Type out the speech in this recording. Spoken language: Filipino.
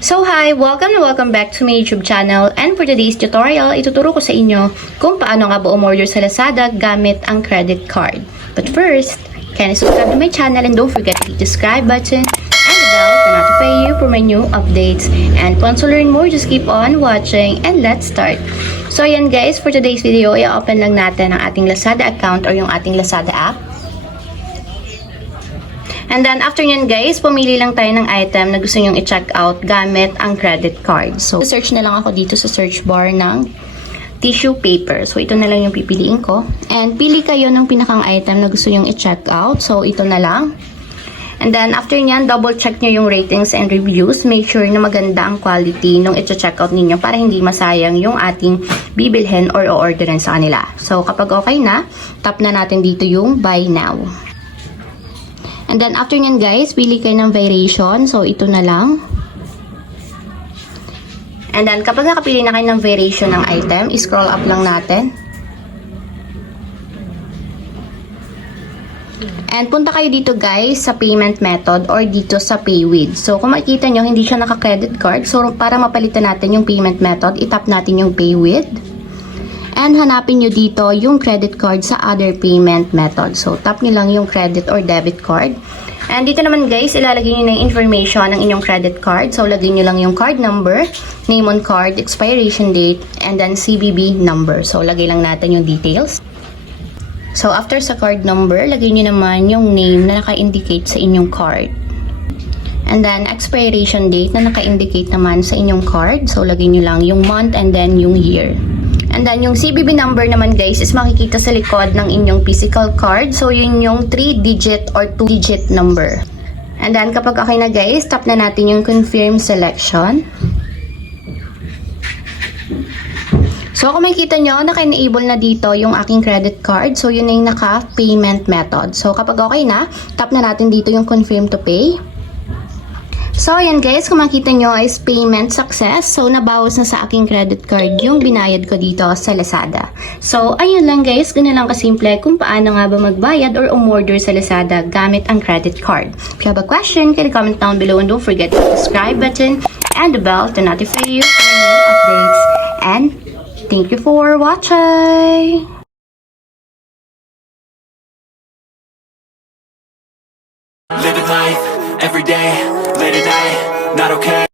So hi! Welcome na welcome back to my YouTube channel, and for today's tutorial, ituturo ko sa inyo kung paano nga ba umorder sa Lazada gamit ang credit card. But first, kindly subscribe to my channel and don't forget to hit the subscribe button and the bell to notify you for my new updates. And once you learn more, just keep on watching and let's start. So ayan guys, for today's video, i-open lang natin ang ating Lazada account or yung ating Lazada app. And then, after nyan guys, pumili lang tayo ng item na gusto nyong i-check out gamit ang credit card. So, search na lang ako dito sa search bar ng tissue paper. So, ito na lang yung pipiliin ko. And, pili kayo ng pinakang item na gusto nyong i-check out. So, ito na lang. And then, after nyan, double check nyo yung ratings and reviews. Make sure na maganda ang quality nung i-check out ninyo para hindi masayang yung ating bibilhin or o-orderin sa kanila. So, kapag okay na, tap na natin dito yung buy now. And then, after nyan guys, pili kayo ng variation. So, ito na lang. And then, kapag nakapili na kayo ng variation ng item, scroll up lang natin. And punta kayo dito guys sa payment method or dito sa pay with. So, kung makikita nyo, hindi siya naka-credit card. So, para mapalitan natin yung payment method, itap natin yung pay with. And hanapin nyo dito yung credit card sa other payment method. So, tap nyo lang yung credit or debit card. And dito naman guys, ilalagay nyo na yung information ng inyong credit card. So, lagay nyo lang yung card number, name on card, expiration date, and then CVV number. So, lagay lang natin yung details. So, after sa card number, lagay nyo naman yung name na naka-indicate sa inyong card. And then, expiration date na naka-indicate naman sa inyong card. So, lagay nyo lang yung month and then yung year. And then, yung CVV number naman guys is makikita sa likod ng inyong physical card. So, yun yung 3-digit or 2-digit number. And then, kapag okay na guys, tap na natin yung confirm selection. So, kung makikita nyo, naka-enable na dito yung aking credit card. So, yun yung naka-payment method. So, kapag okay na, tap na natin dito yung confirm to pay. So, ayan guys, kung makita nyo is payment success. So, nabawas na sa aking credit card yung binayad ko dito sa Lazada. So, ayun lang guys, ganun lang kasimple kung paano nga ba magbayad or umorder sa Lazada gamit ang credit card. If you have a question, can you comment down below and don't forget to subscribe button and the bell to notify you for my new updates. And thank you for watching! Living life, every day, late at night, not okay.